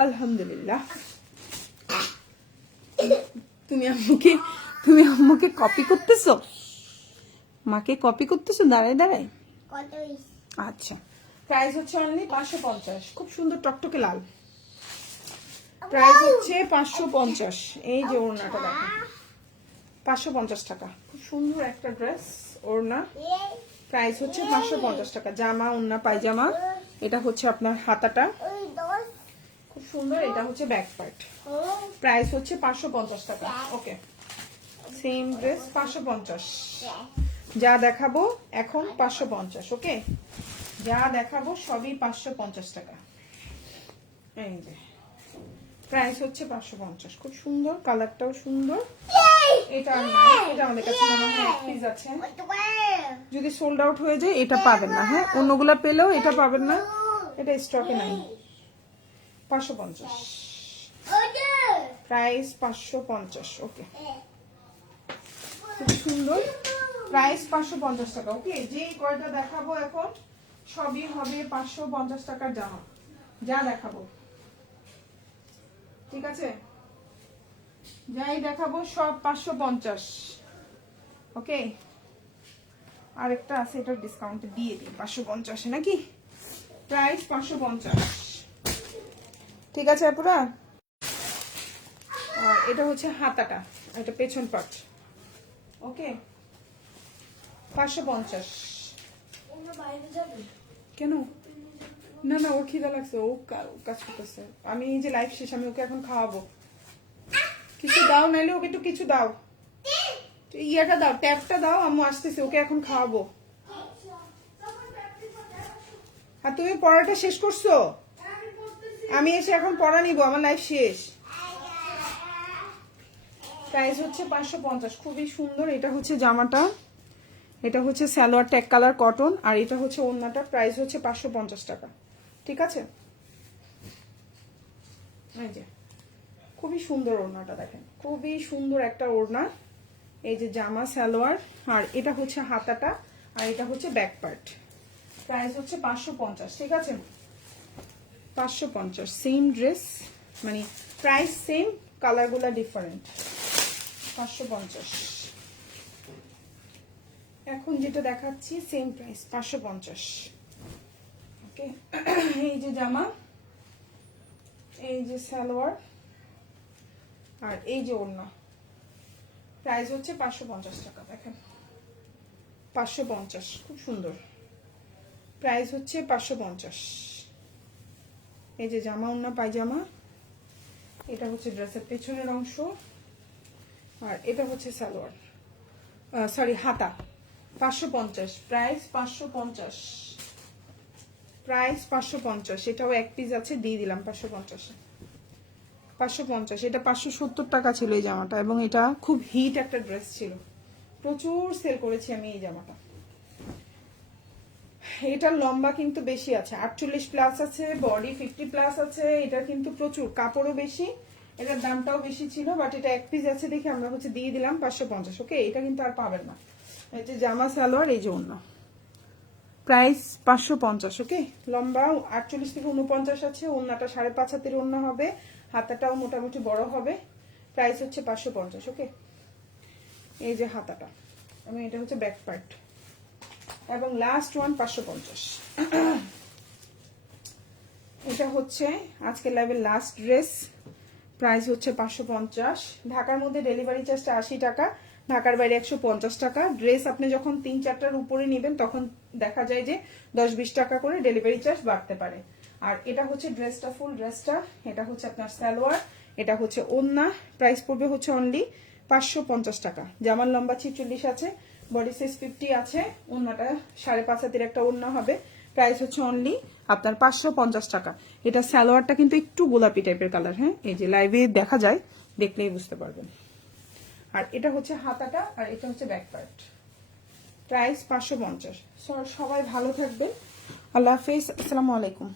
আলহামদুলিল্লাহ। তুমি আম্মুকে কপি করতেছো, মাকে কপি করতেছো দাঁড়ায় দাঁড়ায়? আচ্ছা, প্রাইস হচ্ছে অনলি 550। খুব সুন্দর টকটকে লাল। প্রাইস হচ্ছে 550। এই যে ওড়নাটা দেখো, 550 টাকা। খুব সুন্দর একটা ড্রেস, ওড়না। প্রাইস হচ্ছে 550 টাকা। জামা, ওড়না, পায়জামা। এটা হচ্ছে আপনার হাতাটা, খুব সুন্দর। এটা হচ্ছে ব্যাক পার্ট। প্রাইস হচ্ছে 550 টাকা, ওকে। Same dress 550। যা দেখাবো এখন 550, ওকে? যা দেখাবো সবই 550 টাকা। এই যে প্রাইস হচ্ছে 550। খুব সুন্দর, কালারটাও সুন্দর। এটা এটা আমাদের কাছে মনে হয় পিস আছে। যদি সোল্ড আউট হয়ে যায় এটা পাবেন না, হ্যাঁ? অন্যগুলা পেলেও এটা পাবেন না, এটা স্টকে নাই। 550, প্রাইস 550, ওকে। খুব সুন্দর, প্রাইস 550 টাকা, ওকে। যে কয়টা দেখাবো এখন সবই হবে 550 টাকার জামা। যা দেখাবো, ঠিক আছে? যাই দেখাবো সব 550, ওকে। আরেকটা আছে, এটা ডিসকাউন্ট দিয়ে দিই 550 নাকি? প্রাইস 550, ঠিক আছে আপুরা? আর এটা হচ্ছে হাতাটা, এটা পেছন পার্ট, ওকে। 550। কেন? না না, ওর খিদা লাগছে, ও কাজ করতেছে। আমি এই যে লাইভ শেষ, আমি ওকে এখন খাওয়াবো। কিছু দাও, নাইলে ওকে একটু কিছু দাও। ইয়াটা দাও, ট্যাপটা দাও, আম্মু আসতেছে, ওকে এখন খাওয়াবো। আর তুমি পড়াটা শেষ করছো? আমি এসে এখন পড়া নিব, আমার লাইফ শেষ। প্রাইস হচ্ছে 550, খুবই সুন্দর। এটা হচ্ছে জামাটা, এটা হচ্ছে সালোয়ার ট্যাগ কালার কটন, আর এটা হচ্ছে ওড়নাটা। প্রাইস হচ্ছে 550 টাকা, ঠিক আছে? এই যে খুবই সুন্দর ওড়নাটা দেখেন, খুবই সুন্দর একটা ওড়না। এই যে জামা, সালোয়ার, আর এটা হচ্ছে হাতাটা, আর এটা হচ্ছে ব্যাক পার্ট। প্রাইস হচ্ছে 550, ঠিক আছে? 550, সেম ড্রেস, মানে প্রাইস সেম, কালারগুলো ডিফারেন্ট। 550। এখন যেটা দেখাচ্ছি সেম প্রাইস 550, ওকে। এই যে জামা, এই যে সালোয়ার, আর এই যে ওড়না। প্রাইস হচ্ছে 550 টাকা, দেখেন 550, খুব সুন্দর। প্রাইস হচ্ছে 550। এই যে জামা, ওড়না, পায়জামা। এটা হচ্ছে ড্রেসের পেছনের অংশ, আর এটা হচ্ছে সালোয়ার। সরি হাতা 550, প্রাইস 550, প্রাইস 550। এটাও এক পিস আছে, দিয়ে দিলাম 550, 550। এটা 570 টাকা ছিল এই জামাটা, এবং এটা খুব হিট একটা ড্রেস ছিল, প্রচুর সেল করেছি আমি এই জামাটা। এটার লম্বা কিন্তু বেশি আছে, 48 প্লাস আছে, বডি 50 প্লাস আছে। এটা কিন্তু প্রচুর কাপড়ও বেশি, এটার দামটাও বেশি ছিল, বাট এটা এক পিস আছে দেখে আমরা হচ্ছে দিয়ে দিলাম 550। ওকে, এটা কিন্তু আর পাবেন না। এই যে জামা সালোয়ার, এই যে অন্য, প্রাইস 550। ওকে, লম্বা 48 থেকে 49 আছে, ওন্নাটা 5.5 হাতের ওন্না হবে, হাতাটাও মোটামুটি বড় হবে। প্রাইস হচ্ছে 550। ওকে, এই যে হাতাটা, এবং এটা হচ্ছে ব্যাক পার্ট, এবং লাস্ট ওয়ান 550। এটা হচ্ছে আজকে লাইভের লাস্ট ড্রেস, প্রাইস হচ্ছে 550। ঢাকার মধ্যে ডেলিভারি চার্জটা 80 টাকা, ঢাকার বাইরে 150 টাকা। ড্রেস আপনি যখন 3-4টার উপরে নেবেন তখন দেখা যায় যে 10-20 টাকা করে ডেলিভারি চার্জ বাড়তে পারে। আর এটা হচ্ছে ড্রেসটা, ফুল ড্রেসটা। এটা হচ্ছে আপনার সালোয়ার, এটা হচ্ছে ওন্না। প্রাইস পড়বে হচ্ছে অনলি 550 টাকা। জামার লম্বা 46 আছে, বডি সাইজ 50 আছে, ওন্নাটা 5.5 হাতের একটা ওন্না হবে। প্রাইস হচ্ছে অনলি আপনার 550 টাকা। এটা সালোয়ারটা কিন্তু একটু গোলাপি টাইপের কালার, হ্যাঁ, এই যে লাইভে দেখা যায়, দেখলেই বুঝতে পারবেন। আর এটা হচ্ছে হাতাটা, আর এটা হচ্ছে ব্যাক পার্ট। প্রাইস 550। সবাই ভালো থাকবেন, আল্লাহ হাফেজ, আসসালামু আলাইকুম।